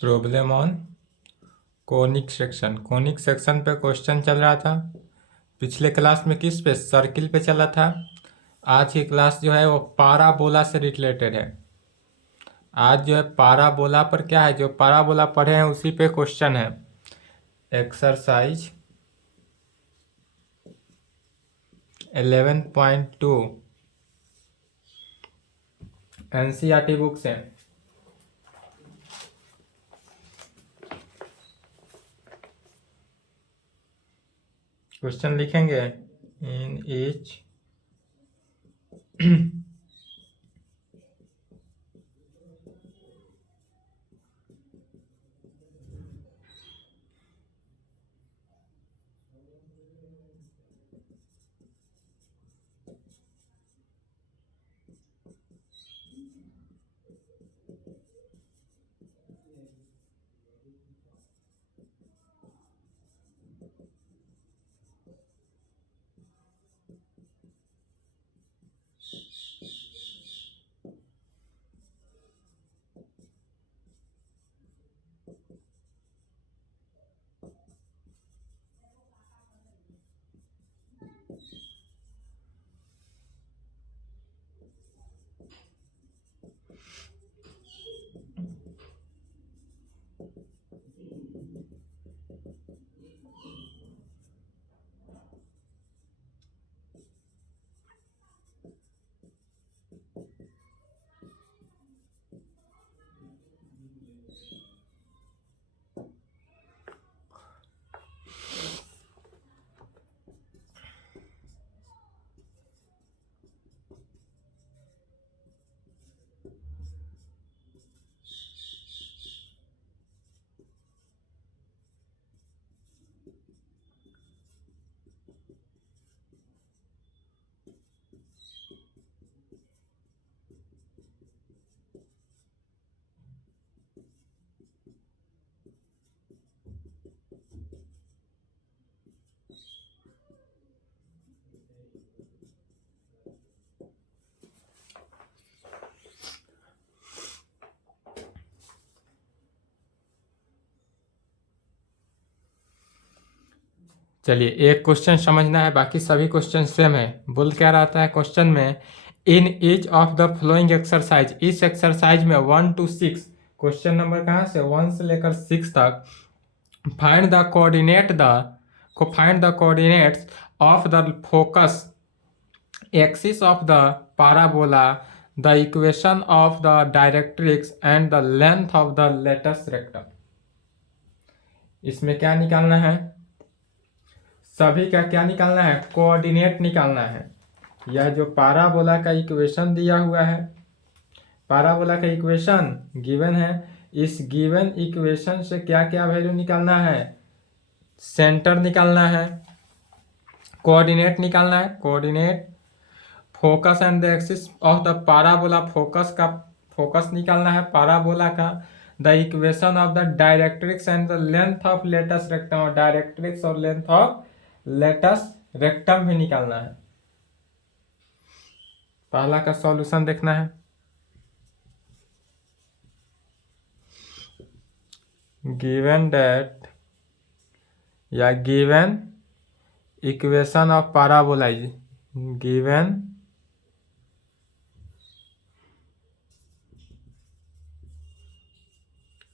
Problem on conic section. Conic section पे question चल रहा था। पिछले क्लास में किस पे, सर्किल पे चला था। आज की क्लास जो है वो पाराबोला से रिलेटेड है। आज जो है पाराबोला पर क्या है, जो पाराबोला पढ़े हैं उसी पे क्वेश्चन है। एक्सरसाइज 11.2 एनसीईआरटी बुक से। क्वेश्चन लिखेंगे इन ईच चलिए एक क्वेश्चन समझना है, बाकी सभी क्वेश्चन सेम है। बोल क्या रहता है क्वेश्चन में, इन each of the flowing exercise, इस एक्सरसाइज में 1 to 6, क्वेश्चन नंबर कहाँ से 1 से लेकर 6 तक, find the coordinates of the focus axis of the parabola, the equation of the directrix and the length of the latus rectum. इसमें क्या निकालना है, सभी का क्या निकालना है, कोऑर्डिनेट निकालना है। यह जो पाराबोला का इक्वेशन दिया हुआ है, पाराबोला का इक्वेशन गिवन है, इस गिवन इक्वेशन से क्या क्या वैल्यू निकालना है, सेंटर निकालना है, कोऑर्डिनेट निकालना है, coordinate focus and the axis of the parabola, focus निकालना है पाराबोला का, the equation of the directrix and the length of latus rectum, और डायरेक्ट्रिक्स और लेंथ ऑफ लेटस रेक्टम भी निकालना है। पहला का सॉल्यूशन देखना है। गिवन दैट या given equation of parabola, given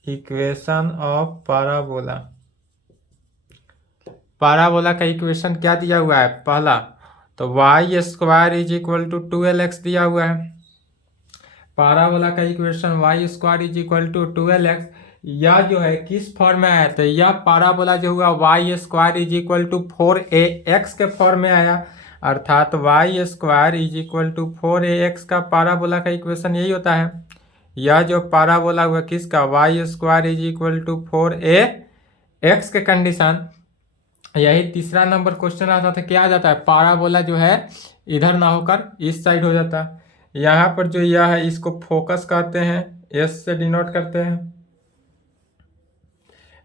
equation of parabola, parabola का इक्वेशन क्या दिया हुआ है, पहला तो y square is equal to 12x दिया हुआ है। पाराबोला का equation y square is equal to 12x, यह जो है किस फॉर्म में आया, तो यह पाराबोला जो हुआ y square is equal to 4ax के फॉर्म में आया, अर्थात y square is equal to 4ax का पाराबोला का इक्वेशन यही होता है। यह जो पाराबोला हुआ किसका, y square is equal to 4ax के कंडीशन। यही तीसरा नंबर क्वेश्चन आता था, क्या आ जाता है, पाराबोला जो है इधर ना होकर इस साइड हो जाता है। यहाँ पर जो यह है इसको फोकस कहते हैं, एस से डिनोट करते हैं।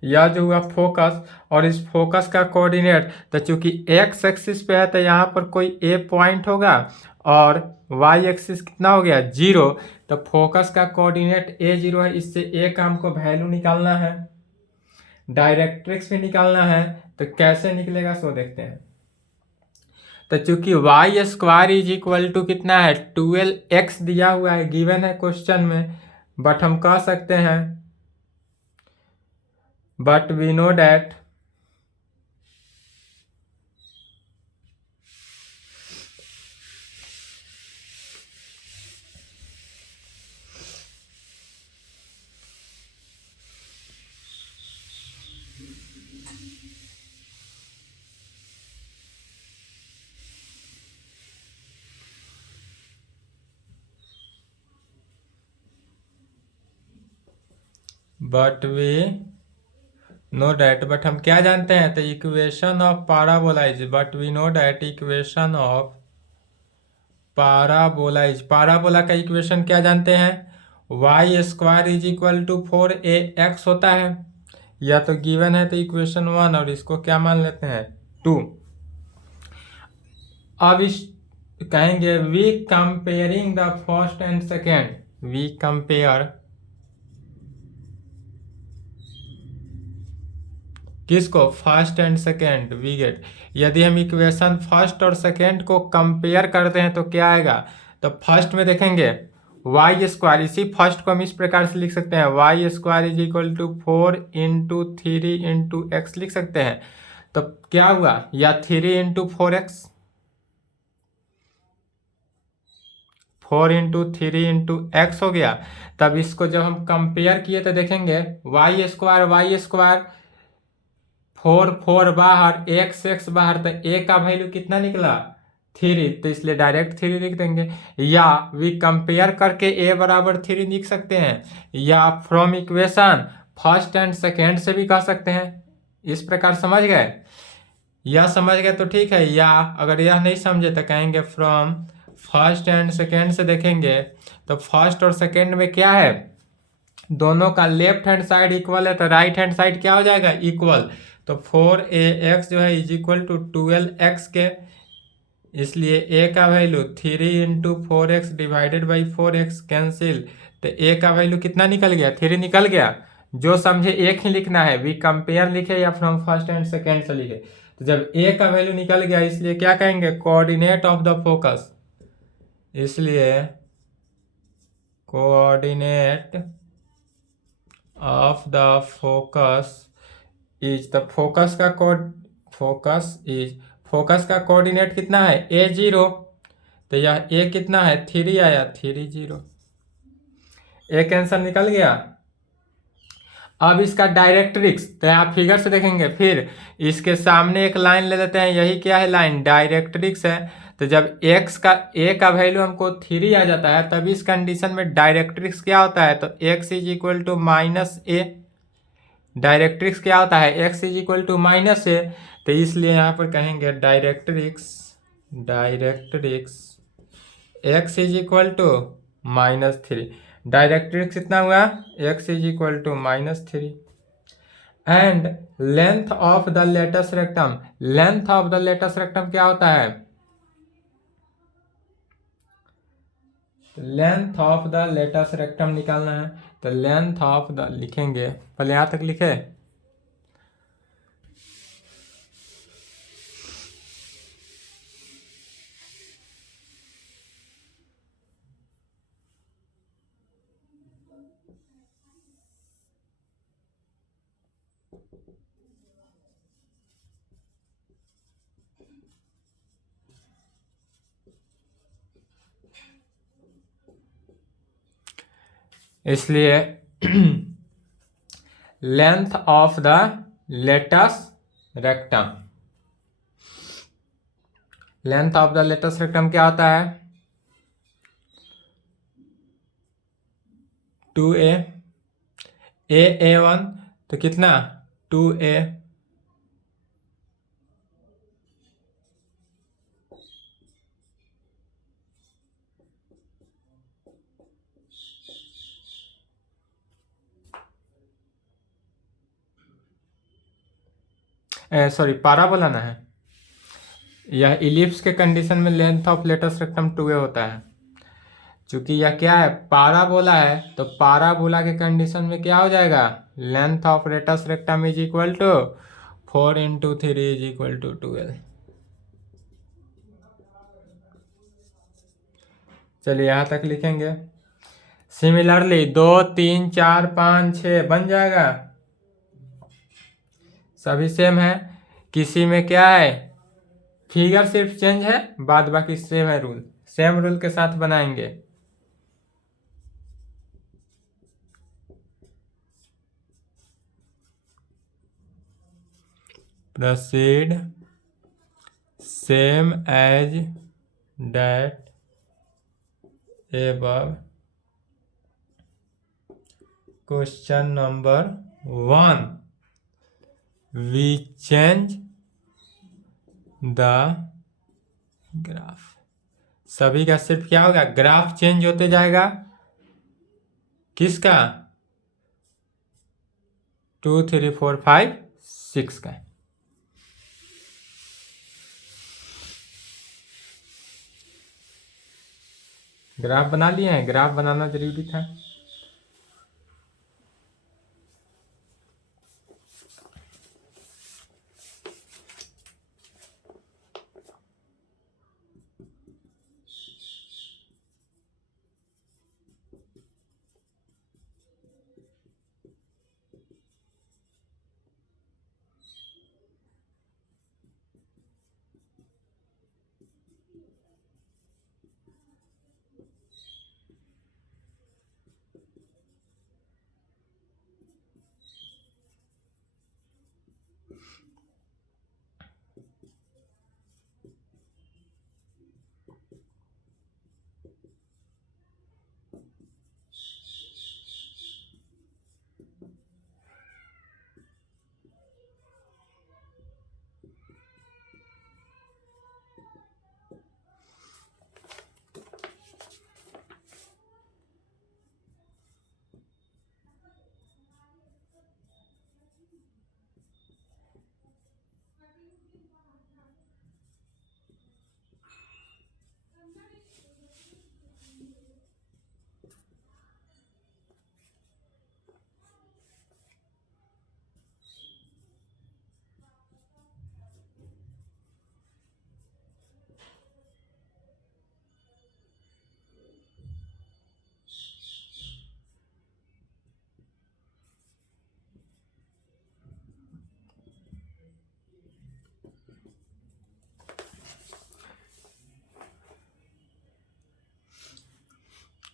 यह जो हुआ फोकस, और इस फोकस का कोऑर्डिनेट, तो चूंकि एक्स एक्सिस पे है तो यहाँ पर कोई ए पॉइंट होगा और वाई एक्सिस कितना हो गया 0, तो फोकस का कोऑर्डिनेट A0 है। इससे ए का हमको वैल्यू निकालना है, डायरेक्ट्रिक्स भी निकालना है। तो कैसे निकलेगा सो देखते हैं। तो चूंकि y square is equal to कितना है 12x दिया हुआ है, गिवन है क्वेश्चन में, बट हम कह सकते हैं, but we know that but we know that, but हम क्या जानते हैं, तो equation of parabola is, but we know that equation of parabola is, parabola का इक्वेशन क्या जानते हैं, y square is equal to 4ax होता है। या तो गिवन है तो इक्वेशन 1, और इसको क्या मान लेते हैं 2। अब इस कहेंगे we comparing the first and second, we compare किसको, first and second, we get, यदि हम इक्वेशन फर्स्ट और सेकेंड को कंपेयर करते हैं तो क्या आएगा, तो फर्स्ट में देखेंगे वाई स्क्वायर, इसी फर्स्ट को हम इस प्रकार से लिख सकते हैं, y square is equal to 4 × 3 × x लिख सकते हैं। तो क्या हुआ, या 3 × 4x, 4 × 3 × x हो गया। तब इसको जब हम कंपेयर किए तो देखेंगे वाई स्क्वायर 4 बाहर, x बाहर, तो a का वैल्यू कितना निकला 3, तो इसलिए डायरेक्ट 3 लिख देंगे। या वी कंपेयर करके a बराबर 3 लिख सकते हैं, या from equation first and second से भी कह सकते हैं। इस प्रकार समझ गए, यह समझ गए तो ठीक है, या अगर यह नहीं समझे तो कहेंगे फ्रॉम फर्स्ट एंड सेकेंड से देखेंगे, तो फर्स्ट और सेकेंड में क्या है, दोनों का लेफ्ट हैंड साइड इक्वल है, तो राइट हैंड साइड क्या हो जाएगा इक्वल। तो 4ax जो है इज इक्वल टू 12x के, इसलिए a का value 3 × 4x divided by 4x cancel, तो a का वैल्यू कितना निकल गया 3 निकल गया। जो समझे एक ही लिखना है, वी कंपेयर लिखे या फ्रॉम फर्स्ट एंड सेकेंड से लिखे। तो जब a का वैल्यू निकल गया, इसलिए क्या कहेंगे कोऑर्डिनेट ऑफ द फोकस, इसलिए coordinate of the focus is, the focus का कोऑर्डिनेट कितना है A0, तो यह A कितना है 3 आया, 3 0, एक आंसर निकल गया। अब इसका डायरेक्ट्रिक्स, तो आप फिगर से देखेंगे, फिर इसके सामने एक लाइन ले लेते हैं, यही क्या है लाइन डायरेक्ट्रिक्स है। तो जब x का a का वैल्यू हमको 3 आ जाता है, तब इस कंडीशन में डायरेक्ट्रिक्स क्या होता है, तो x is equal to -a, directrix क्या होता है x is equal to -a, तो इसलिए यहाँ पर कहेंगे directrix x is equal to -3, directrix कितना हुआ x is equal to -3। And length of the latus rectum, length of the latus rectum क्या होता है, length of the latus rectum निकालना है। तो लेंथ ऑफ द लिखेंगे, पहले यहां तक लिखे, इसलिए length of the latus rectum, length of the latus rectum क्या होता है 2a, a1 तो कितना 2a, सॉरी पाराबोला ना है, यह इलिप्स के कंडीशन में length of latus rectum 2a होता है। चूंकि यह क्या है, पाराबोला है, तो पाराबोला के कंडीशन में क्या हो जाएगा, length of latus rectum is equal to 4 × 3 is equal to 12। चलिए यहाँ तक लिखेंगे। सिमिलरली 2 3 4 5 6 बन जाएगा, सभी सेम है। किसी में क्या है, फिगर सिर्फ चेंज है, बाद बाकी सेम है, रूल सेम रूल के साथ बनाएंगे। Proceed same as that above question number 1 we change the graph. सभी का सिर्फ क्या होगा, ग्राफ चेंज होते जाएगा। किसका, 2 3 4 5 6 का। ग्राफ बना लिए हैं, ग्राफ बनाना जरूरी था।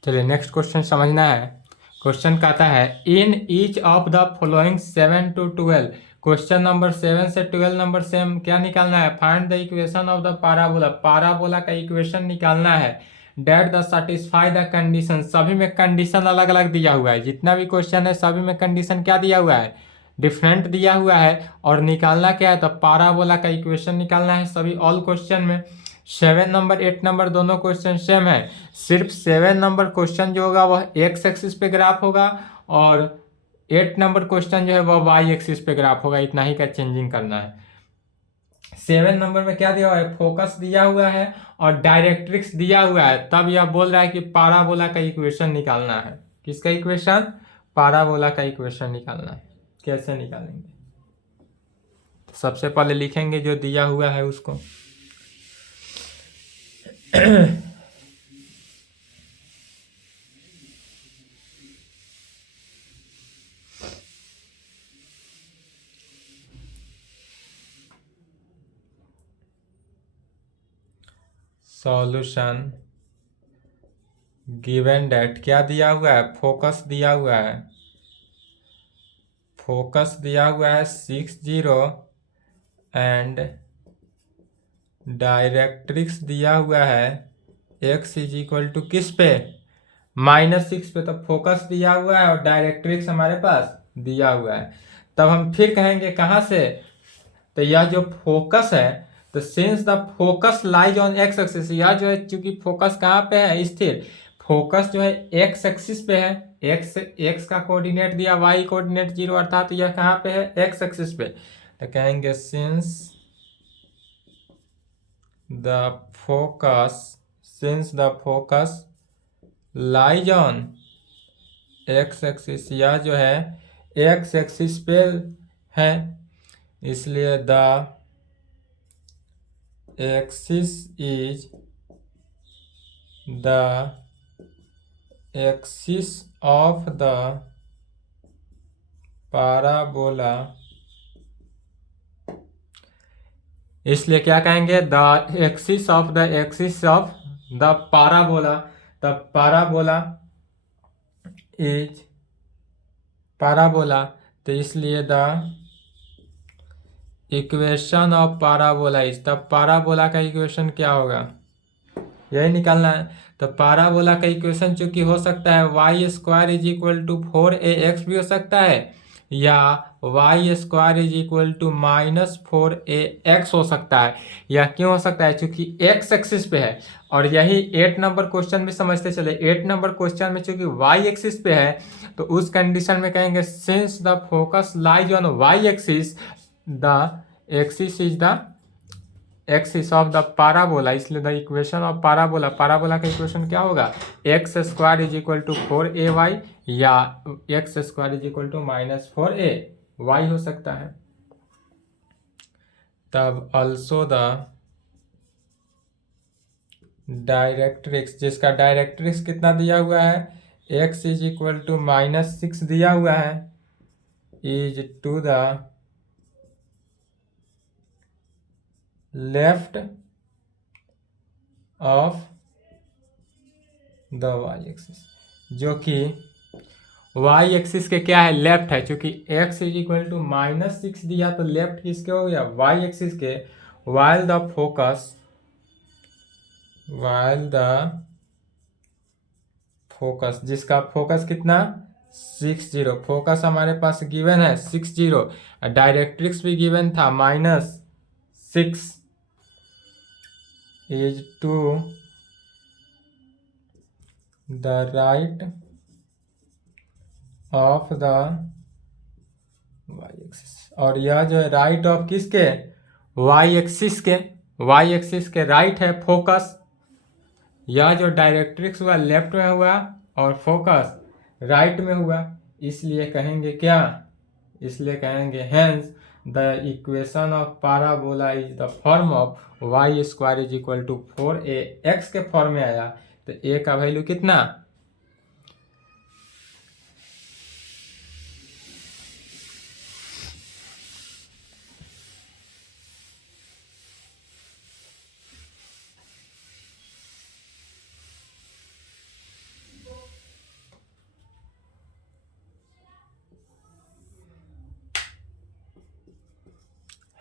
चलिए नेक्स्ट क्वेश्चन समझना है। क्वेश्चन कहता है in each of the following 7 to 12, question number 7 से 12 नंबर सेम क्या निकालना है, find the equation of the parabola, parabola का इक्वेशन निकालना है। That the satisfy the condition, सभी में कंडीशन अलग अलग दिया हुआ है, जितना भी क्वेश्चन है सभी में कंडीशन क्या दिया हुआ है, डिफरेंट दिया हुआ है। और निकालना क्या है, तो पाराबोला का इक्वेशन निकालना है सभी ऑल क्वेश्चन में। 7 नंबर 8 नंबर दोनों क्वेश्चन सेम है, सिर्फ 7 नंबर क्वेश्चन जो होगा वह एक्स एक्सिस पे ग्राफ होगा और 8 नंबर क्वेश्चन जो है वह वाई एक्सिस पे ग्राफ होगा, इतना ही का चेंजिंग करना है। 7 नंबर में क्या दिया हुआ है, फोकस दिया हुआ है और डायरेक्ट्रिक्स दिया हुआ है, तब यह बोल रहा है कि पाराबोला का इक्वेशन निकालना है। किसका इक्वेशन, पाराबोला का इक्वेशन निकालना है। कैसे निकालेंगे, सबसे पहले लिखेंगे जो दिया हुआ है उसको। सॉल्यूशन गिवन डेट क्या दिया हुआ है, फोकस दिया हुआ है, फोकस दिया हुआ है 60 एंड डायरेक्ट्रिक्स दिया हुआ है x इज इक्वल टू किस पे, -6 पे। तो फोकस दिया हुआ है और डायरेक्ट्रिक्स हमारे पास दिया हुआ है। तब हम फिर कहेंगे कहाँ से, तो यह जो फोकस है, तो since the focus lies on x axis, यह जो है चूंकि फोकस कहाँ पे है स्थिर, फोकस जो है एक्स एक्सिस पे है, एक्स का कोऑर्डिनेट दिया y कोऑर्डिनेट 0, अर्थात यह कहाँ पे है एक्स एक्सिस पे। तो कहेंगे since the focus lies on x axis, यह जो है एक्स एक्सिस पे है, इसलिए the axis is the axis of the parabola, इसलिए क्या कहेंगे the axis of the parabola, the parabola is parabola, तो इसलिए the equation of parabola is, तब पाराबोला का इक्वेशन क्या होगा यही निकालना है। तो पाराबोला का इक्वेशन चूंकि हो सकता है y square is equal to 4ax भी हो सकता है, या y square is equal to -4ax हो सकता है। यह क्यों हो सकता है? चूंकि एक्स एक्सिस पे है, और यही 8 नंबर क्वेश्चन भी समझते चले। 8 नंबर क्वेश्चन में चूंकि वाई एक्सिस पे है, तो उस कंडीशन में कहेंगे since the focus lies on y axis, the axis is the axis of the parabola, इसलिए the equation of parabola, parabola का इक्वेशन क्या होगा? X square is equal to 4ay, या x square is equal to -4ay हो सकता है। तब also the directrix, जिसका डायरेक्ट्रिक्स कितना दिया हुआ है, x इज इक्वल टू -6 दिया हुआ है, is to the left of the y axis, जो कि वाई एक्सिस के क्या है? लेफ्ट है। चूंकि x इज इक्वल टू -6 दिया, तो लेफ्ट किसके हो गया? वाई एक्सिस के। वाइल द फोकस, जिसका फोकस कितना? 60, फोकस हमारे पास गिवन है 60, डायरेक्ट्रिक्स भी गिवन था -6 is to the right of the y axis, और यह जो है राइट ऑफ किसके? y एक्सिस के। y एक्सिस के राइट है फोकस। यह जो डायरेक्ट्रिक्स हुआ लेफ्ट में हुआ, और फोकस राइट में हुआ, इसलिए कहेंगे क्या? इसलिए कहेंगे hence the equation of parabola is the form of y square is equal to 4ax के फॉर्म में आया। तो a का वैल्यू कितना?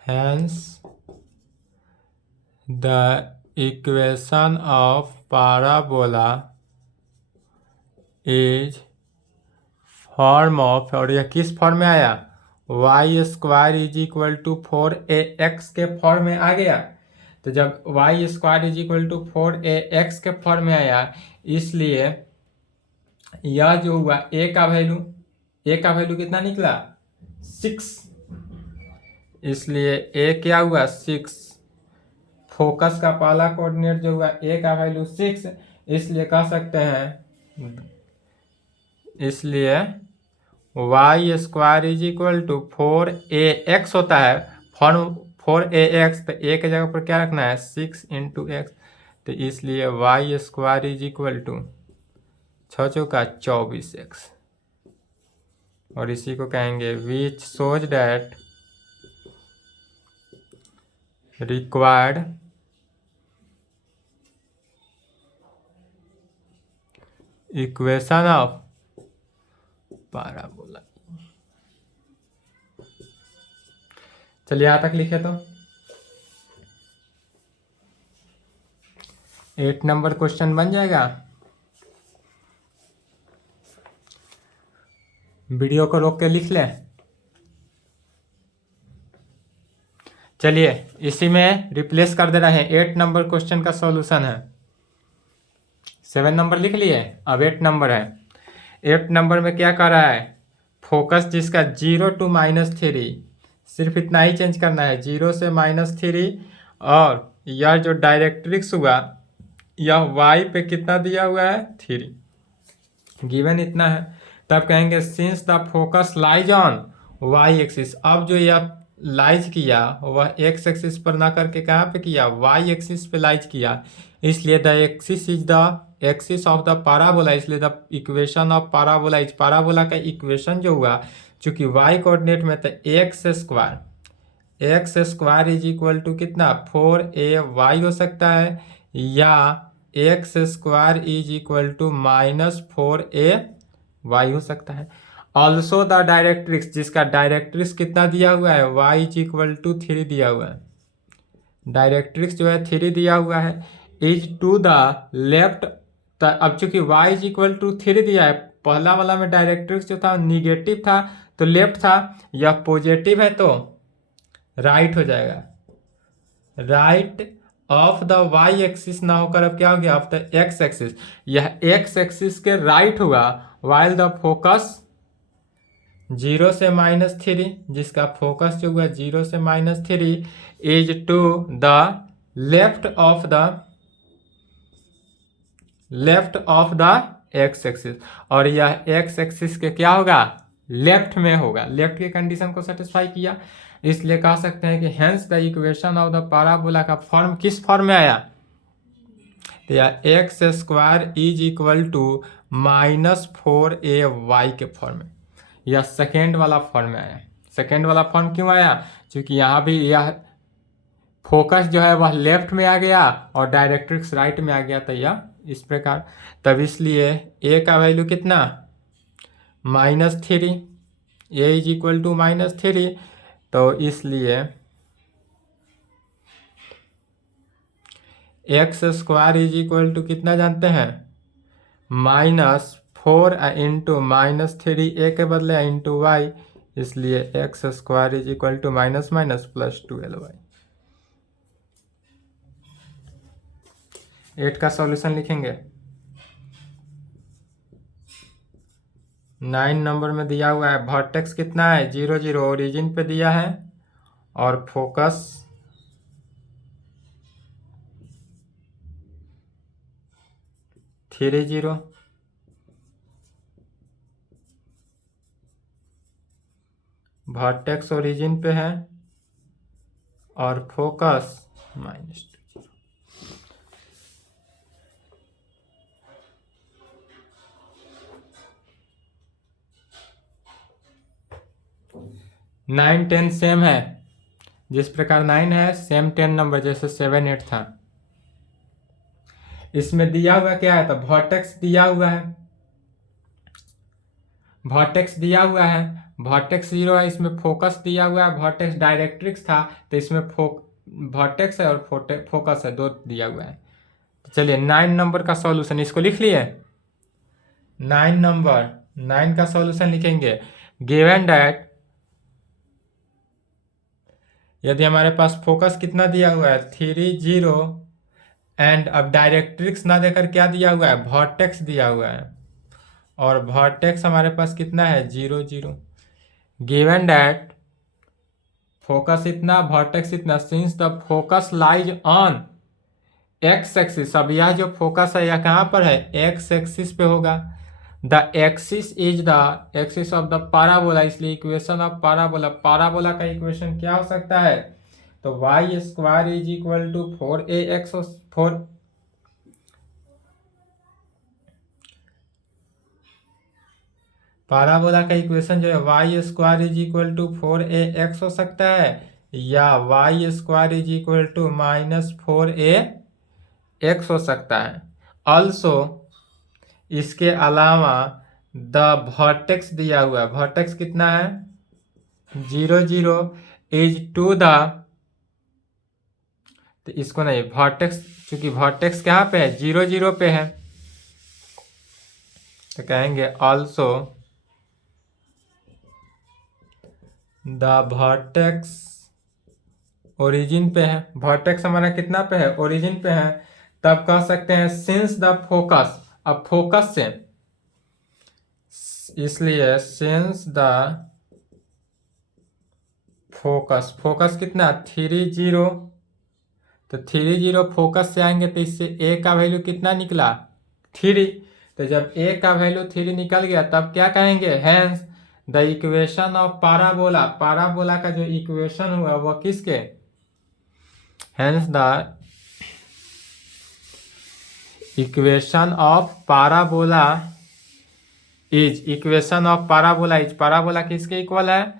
Hence, the equation of parabola is form of, और यह किस फॉर्म में आया? Y square is equal to 4ax के फॉर्म में आ गया। तो जब y square is equal to 4ax के फॉर्म में आया, इसलिए यह जो हुआ a का वैल्यू कितना निकला? 6, इसलिए a क्या हुआ? 6। फोकस का पहला कोऑर्डिनेट जो हुआ a का वैल्यू 6, इसलिए कह सकते हैं, इसलिए y square is equal to 4ax होता है फॉर्म 4ax, तो a के जगह पर क्या रखना है? 6 × x, तो इसलिए y square is equal to 6 चौका 24x, और इसी को कहेंगे which shows that required equation of parabola. चलिए यहां तक लिखे तो 8 नंबर क्वेश्चन बन जाएगा। वीडियो को रोक के लिख लें। चलिए इसी में रिप्लेस कर दे रहे हैं। 8 नंबर क्वेश्चन का सॉल्यूशन है। 7 नंबर लिख लिए, अब 8 नंबर है। 8 नंबर में क्या कर रहा है? फोकस जिसका 0 to -3, सिर्फ इतना ही चेंज करना है, 0 से -3, और यह जो डायरेक्ट्रिक्स हुआ यह y पे कितना दिया हुआ है, 3, गिवन इतना है। तब कहेंगे since the focus lies on y axis. अब जो यह लाइज किया वह x एक्सिस पर ना करके कहाँ पे किया, y एक्सिस पे लाइज किया, इसलिए the axis is the axis of the parabola, इसलिए the equation of parabola is, parabola का इक्वेशन जो हुआ चूंकि y कोऑर्डिनेट में था x square is equal to कितना, 4ay हो सकता है, या x square is equal to -4ay हो सकता है। ऑल्सो द डायरेक्ट्रिक्स, जिसका डायरेक्ट्रिक्स कितना दिया हुआ है, y इज इक्वल टू 3 दिया हुआ है, डायरेक्ट्रिक्स जो है 3 दिया हुआ है, इज टू द लेफ्ट। अब चूंकि y इज इक्वल टू 3 दिया है, पहला वाला में डायरेक्ट्रिक्स जो था निगेटिव था तो लेफ्ट था, यह पॉजिटिव है तो राइट हो जाएगा, right of the y axis ना होकर अब क्या हो गया, ऑफ द x एक्सिस। यह x एक्सिस के राइट हुआ, वाइल द फोकस 0 से -3, जिसका फोकस जो हुआ 0 से -3 is to the left of the x axis, और यह x एक्सिस के क्या होगा, लेफ्ट में होगा, लेफ्ट की कंडीशन को सेटिस्फाई किया, इसलिए कह सकते हैं कि hence the equation of the parabola का फॉर्म किस फॉर्म में आया, तो यह x square is equal to -4ay के फॉर्म में, यह सेकेंड वाला फॉर्म में आया। सेकेंड वाला फॉर्म क्यों आया, क्योंकि यहाँ भी यह फोकस जो है वह लेफ्ट में आ गया और डायरेक्ट्रिक्स राइट में आ गया, तो यह इस प्रकार, तब इसलिए a का वैल्यू कितना, -3, a इज इक्वल टू -3, तो इसलिए x square is equal to कितना जानते हैं, -4 इंटू -3, ए के बदले इंटू वाई, इसलिए x square is equal to +12y। 8 का सॉल्यूशन लिखेंगे। 9 नंबर में दिया हुआ है वर्टेक्स कितना है, 0 0, ओरिजिन पे दिया है, और फोकस 3 0, वर्टेक्स ओरिजिन पे है और फोकस -2। 9 10 सेम है, जिस प्रकार 9 है सेम 10 नंबर जैसे 7 8 था। इसमें दिया हुआ क्या है, तो वर्टेक्स दिया हुआ है, वर्टेक्स दिया हुआ है, वर्टेक्स 0 है, इसमें फोकस दिया हुआ है, वर्टेक्स डायरेक्ट्रिक्स था तो इसमें वर्टेक्स है और फोकस है, 2 दिया हुआ है। तो चलिए 9 नंबर का सॉल्यूशन इसको लिख लिए। 9 का सॉल्यूशन लिखेंगे, गिवन दैट यदि हमारे पास फोकस कितना दिया हुआ है 3 0, एंड अब डायरेक्ट्रिक्स ना देकर क्या दिया हुआ है, वर्टेक्स दिया हुआ है, और वर्टेक्स हमारे पास कितना है 0 0, गिवन दैट फोकस इतना वर्टेक्स इतना, since the focus lies on x axis, अब यह जो फोकस है यह कहाँ पर है, एक्स एक्सिस पे होगा, the axis is the axis of the parabola, इसलिए इक्वेशन ऑफ पाराबोला, पाराबोला का इक्वेशन क्या हो सकता है, तो y square is equal to 4ax, 4 parabola का इक्वेशन जो है y square is equal to 4ax हो सकता है, या y square is equal to -4ax हो सकता है। ऑल्सो इसके अलावा द वर्टेक्स दिया हुआ है, वर्टेक्स कितना है 0 0 इज टू द, तो इसको नहीं, वर्टेक्स चूंकि वर्टेक्स कहाँ पे है 0 0 पे है, तो कहेंगे ऑल्सो द वर्टेक्स ओरिजिन पे है, वर्टेक्स हमारा कितना पे है, ओरिजिन पे है, तब कह सकते हैं सिंस द फोकस, अब फोकस से, इसलिए सिंस द फोकस, फोकस कितना 30, तो 30 फोकस से आएंगे तो इससे ए का वैल्यू कितना निकला 3। तो जब ए का वैल्यू 3 निकल गया तब क्या कहेंगे, hence the equation of parabola, parabola का जो इक्वेशन हुआ वह किसके, hence the equation of parabola is, equation of parabola is, parabola किसके इक्वल है,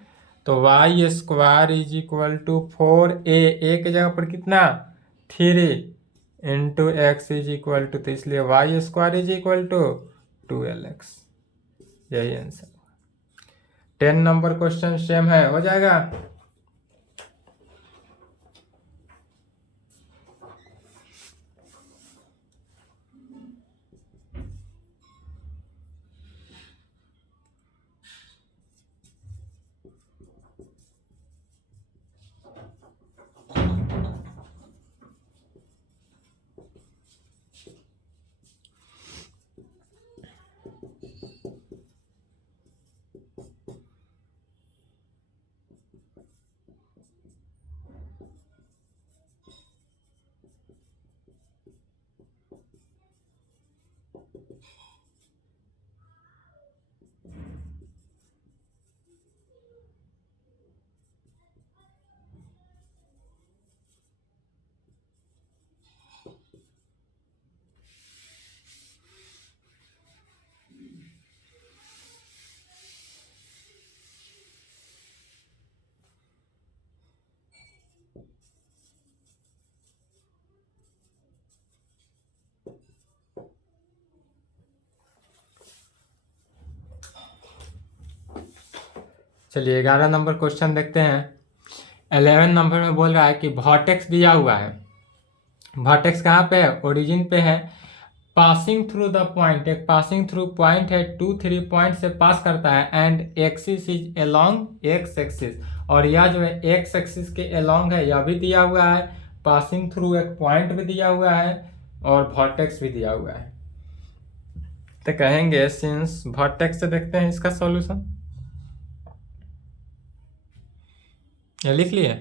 तो y square is equal to 4a की जगह पर कितना 3 into x is equal to, तो इसलिए y square is equal to 2lx, यही आंसर। 10 नंबर क्वेश्चन सेम है, हो जाएगा। चलिए 11 नंबर क्वेश्चन देखते हैं। 11 नंबर में बोल रहा है कि वर्टेक्स दिया हुआ है, वर्टेक्स कहाँ पे है, ओरिजिन पे है, पासिंग थ्रू द पॉइंट, एक पासिंग थ्रू पॉइंट है, 2 3 पॉइंट से पास करता है, and axis is along x axis, और यह जो है एक्स एक्सिस के अलोंग है, यह भी दिया हुआ है, पासिंग थ्रू एक पॉइंट भी दिया हुआ है और वर्टेक्स भी दिया हुआ है। तो कहेंगे सिंस वर्टेक्स से देखते हैं इसका सॉल्यूशन, ये लिख लिए।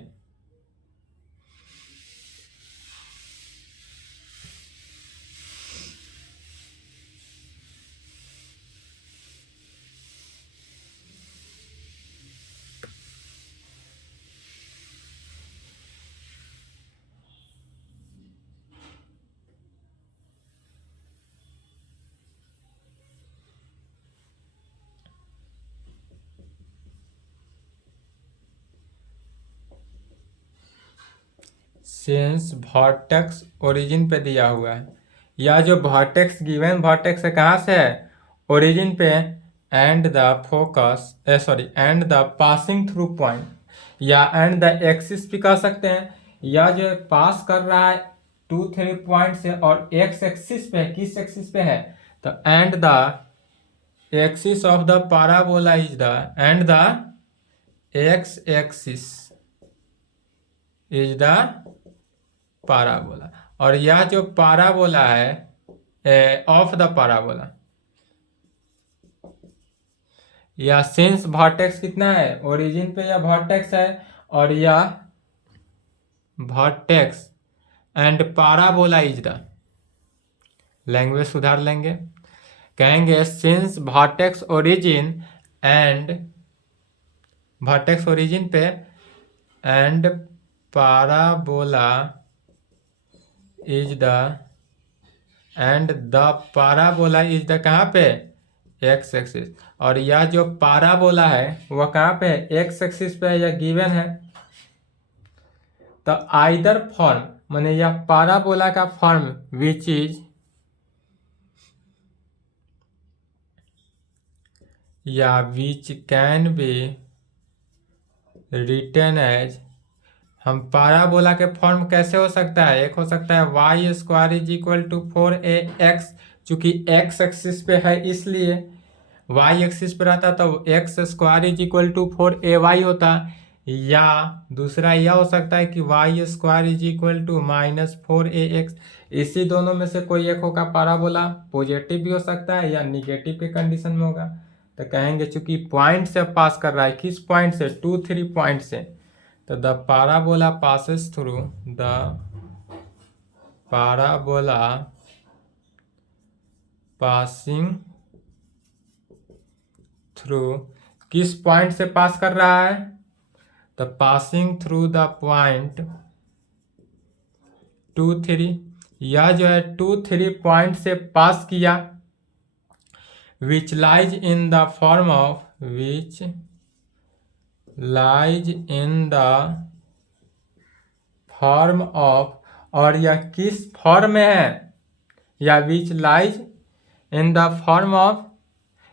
सिंस वर्टेक्स ओरिजिन पे दिया हुआ है, या जो वर्टेक्स गिवन वर्टेक्स है कहाँ से है, ओरिजिन पे, and the focus and the passing through point, या एंड द एक्सिस भी कह सकते हैं, या जो पास कर रहा है 2 3 पॉइंट से और एक्स एक्सिस पे, किस एक्सिस पे है, तो and the axis of the parabola is the, and the x axis is the parabola, और यह जो पाराबोला है ऑफ द पाराबोला, या सिंस वर्टेक्स कितना है ओरिजिन पे, या वर्टेक्स है, और यह vertex and parabola is the, language सुधार लेंगे, कहेंगे since vertex origin and, vertex origin पे and parabola is the, and the parabola is the कहाँ पे, एक्स एक्सिस, और यह जो पाराबोला है वह कहाँ पे है, एक्स एक्सिस पे है, यह गिवन है। तो आइदर फॉर्म माने यह पाराबोला का फॉर्म विच इज, या which can be written as, हम पाराबोला के फॉर्म कैसे हो सकता है, एक हो सकता है y square is equal to 4ax, चूंकि एक्स एक्सिस पे है इसलिए, वाई एक्सिस पे रहता तो x square is equal to 4ay होता, या दूसरा यह हो सकता है कि y square is equal to -4ax, इसी दोनों में से कोई एक होगा पाराबोला, पॉजिटिव भी हो सकता है या निगेटिव के कंडीशन में होगा। तो कहेंगे चूंकि पॉइंट से पास कर रहा है, किस पॉइंट से, 2 3 पॉइंट से, तो the parabola passes through the parabola passing through किस पॉइंट से पास कर रहा है? तो पासिंग थ्रू द पॉइंट 2 3, यह जो है 2 3 पॉइंट से पास किया, which lies in the form of और यह किस फॉर्म में है? या which lies in the form of,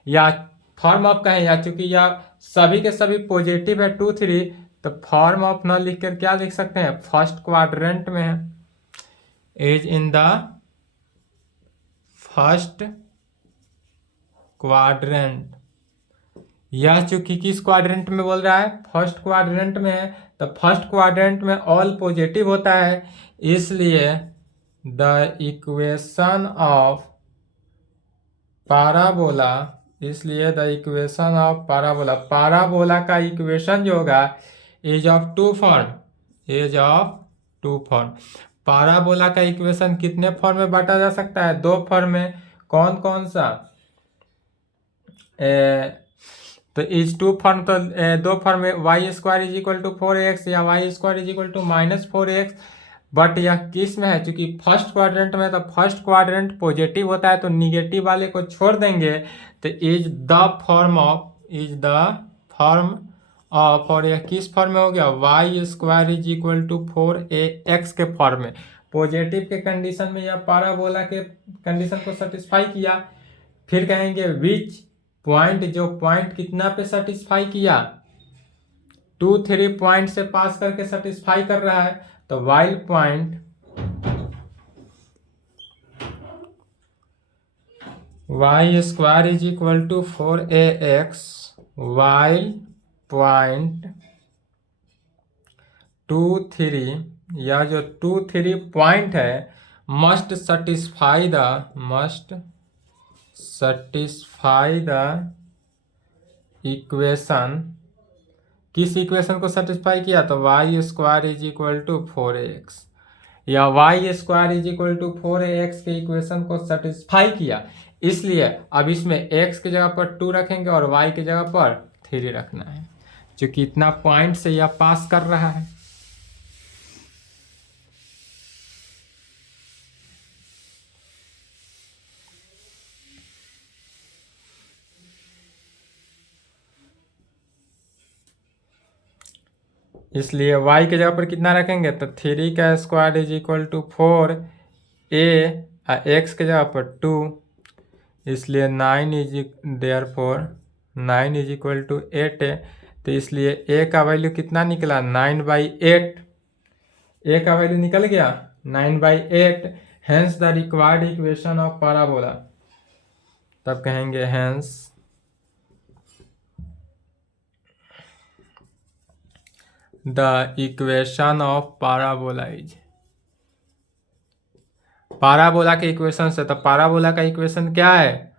या फॉर्म ऑफ कहें, या चूंकि यह सभी के सभी पॉजिटिव है 2 3, तो फॉर्म ऑफ ना लिखकर क्या लिख सकते हैं? फर्स्ट क्वाड्रेंट में है, is in the first quadrant. यह चूंकि किस क्वाड्रेंट में बोल रहा है? फर्स्ट क्वाड्रेंट में है, तो फर्स्ट क्वाड्रेंट में ऑल पॉजिटिव होता है, इसलिए the equation of parabola, parabola का इक्वेशन जो होगा as of two form. Parabola का इक्वेशन कितने फॉर्म में बांटा जा सकता है? 2 फॉर्म में। कौन कौन सा? तो इस 2 फॉर्म, तो 2 फॉर्म में y square is equal to 4x या y square is equal to -4x, but यह किस में है? चूंकि फर्स्ट क्वाड्रेंट में, तो फर्स्ट क्वाड्रेंट पॉजिटिव होता है, तो निगेटिव वाले को छोड़ देंगे, तो इज द फॉर्म ऑफ और यह किस फॉर्म में हो गया? Y square is equal to 4ax के फॉर्म में। पॉजिटिव के कंडीशन में यह पाराबोला के कंडीशन को सेटिस्फाई किया। फिर कहेंगे विच पॉइंट, जो पॉइंट कितना पे सेटिस्फाई किया? 2 3 पॉइंट से पास करके सेटिस्फाई कर रहा है, तो while point y square is equal to 4ax, while point 2 3, यह जो 2 3 पॉइंट है मस्ट सेटिस्फाई द इक्वेशन। किस इक्वेशन को सेटिस्फाई किया? तो y square is equal to 4ax, या y square is equal to 4ax के इक्वेशन को सेटिस्फाई किया, इसलिए अब इसमें x की जगह पर 2 रखेंगे और y की जगह पर 3 रखना है, क्योंकि इतना पॉइंट से यह पास कर रहा है। इसलिए y की जगह पर कितना रखेंगे? तो 3 का square is equal to 4a, x की जगह पर 2, इसलिए 9 इज इक्वल टू 8 है। तो इसलिए a का वैल्यू कितना निकला? 9/8। a का वैल्यू निकल गया 9/8। Hence the required equation of parabola. तब कहेंगे hence the equation of parabola is, parabola के इक्वेशन से, तो पाराबोला का इक्वेशन क्या है?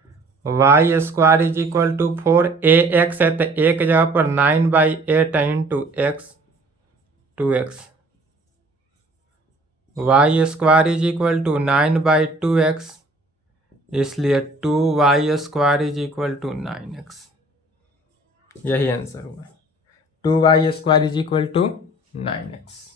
Y square is equal to 4ax है, तो a की जगह पर 9/8 into x 2x, y square is equal to 9/2x, इसलिए 2y square is equal to 9x। यही आंसर हुआ, 2y square is equal to 9x।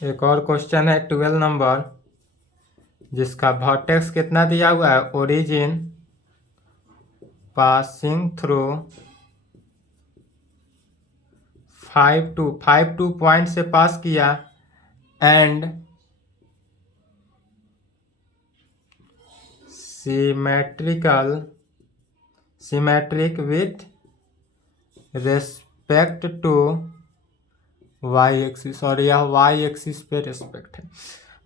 एक और क्वेश्चन है 12 नंबर, जिसका वर्टेक्स कितना दिया हुआ है? ओरिजिन पासिंग थ्रू 5 2 पॉइंट से पास किया, and symmetric with respect to y axis, और यह वाई एक्सिस पे रेस्पेक्ट है।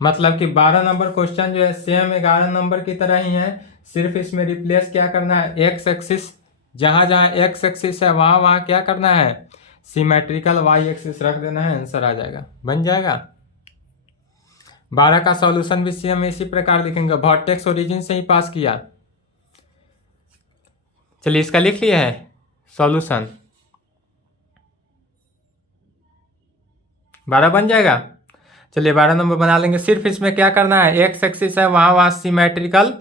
मतलब कि 12 नंबर क्वेश्चन जो है सेम 11 नंबर की तरह ही है, सिर्फ इसमें रिप्लेस क्या करना है? एक्स एक्सिस, जहां जहां एक्स एक्सिस है वहां वहां क्या करना है? सिमेट्रिकल वाई एक्सिस रख देना है, आंसर आ जाएगा, बन जाएगा। 12 का सॉल्यूशन भी सेम इसी प्रकार लिखेंगे। वर्टेक्स ओरिजिन से ही पास किया, चलिए इसका लिख लिया है सॉल्यूशन। 12 बन जाएगा। चलिए 12 नंबर बना लेंगे। सिर्फ इसमें क्या करना है, एक्स एक्सिस है वहाँ सिमेट्रिकल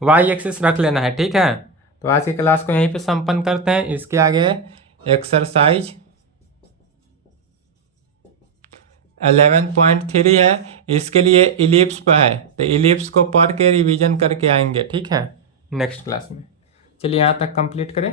वाई एक्सिस रख लेना है, ठीक है। तो आज की क्लास को यहीं पे संपन्न करते हैं। इसके आगे एक्सरसाइज 11.3 है, इसके लिए इलिप्स पर है, तो इलिप्स को पढ़ के रिवीजन करके आएंगे, ठीक है, नेक्स्ट क्लास में। चलिए यहाँ तक कंप्लीट करें।